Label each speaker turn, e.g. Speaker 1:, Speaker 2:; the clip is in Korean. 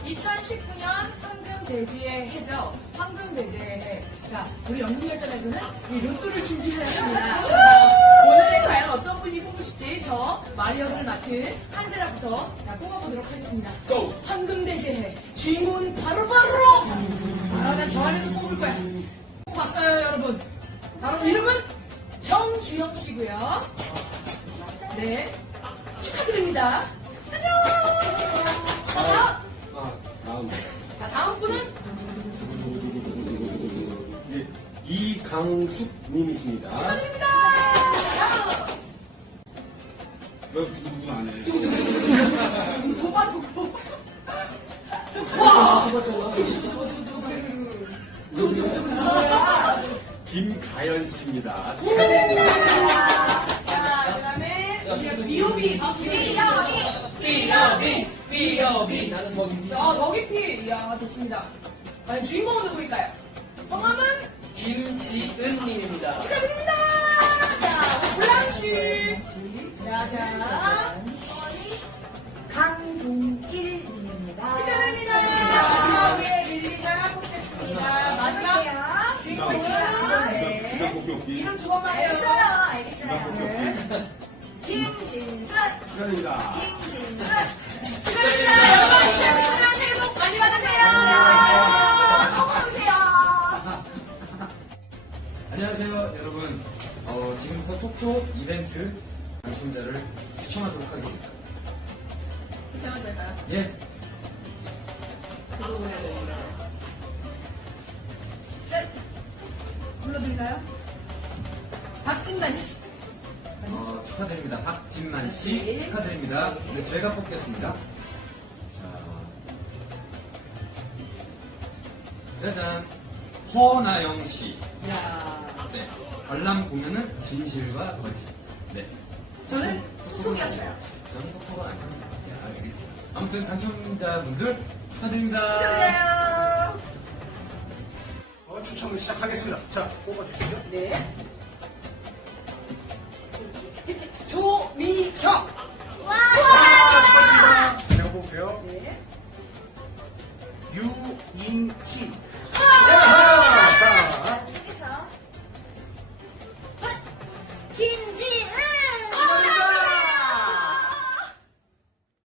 Speaker 1: 2019년 황금돼지의 해죠. 황금돼지의 해. 자, 우리 연극열전에서는 이 로또를 준비하였습니다. 오늘은 과연 어떤 분이 뽑으실지 저 마리오를 맡은 한세라부터 자, 뽑아보도록 하겠습니다.
Speaker 2: 고!
Speaker 1: 황금돼지의 해. 주인공은 바로바로! 난 저 안에서 뽑을 거야. 뽑았어요, 여러분. 바로 이름은 정주영 씨고요. 네. 축하드립니다. 안녕!
Speaker 2: 다음.
Speaker 1: 자, 다음 분은
Speaker 2: 네, 이강숙님이십니다.
Speaker 1: 축하드립니다.
Speaker 2: 너 누구 안 해?
Speaker 1: 도마도고. 와, 맞죠.
Speaker 2: 김가연씨입니다. 축하드립니다.
Speaker 1: 자, 그 다음에 비오비.
Speaker 3: 삐어비 나는 덕이비
Speaker 1: 덕이피. 이야, 좋습니다. 과연 주인공은 누구일까요? 성함은
Speaker 3: 김지은님입니다.
Speaker 1: 축하드립니다. 자, 블랑쉬. 자.
Speaker 4: 강동일님입니다.
Speaker 1: 축하드립니다. 우리의 릴리가 뽑겠습니다. 마지막 주인공은
Speaker 2: 기가 뽑기 없기.
Speaker 1: 이름 두 번만 해요.
Speaker 4: 알겠어요. 김진순.
Speaker 2: 축하드립니다.
Speaker 4: 김진순.
Speaker 1: 축하드립니다. 여러분, 2019년 새해 복 많이 받으세요.
Speaker 4: 너무 오세요.
Speaker 3: 안녕하세요 여러분. 지금부터 톡톡 이벤트 당첨자를 추첨하도록 하겠습니다.
Speaker 1: 괜찮으실까요?
Speaker 3: 예.
Speaker 1: 불러드릴까요? 박진만 씨.
Speaker 3: 축하드립니다. 박진만 씨 축하드립니다. 네, 제가 뽑겠습니다. 자, 짜잔. 허나영 씨.
Speaker 1: 이야.
Speaker 3: 네. 관람 보면은 진실과 거짓. 네.
Speaker 1: 저는 톡톡이었어요.
Speaker 3: 저는 톡톡은 아닙니다. 네, 알겠습니다. 아무튼 당첨자분들 축하드립니다.
Speaker 4: 축하드려요.
Speaker 2: 추첨을 시작하겠습니다. 자, 뽑아주시죠.
Speaker 1: 네. 조미경.
Speaker 4: 와.
Speaker 2: 제가 뽑을게요.
Speaker 1: 네.
Speaker 2: 유인희.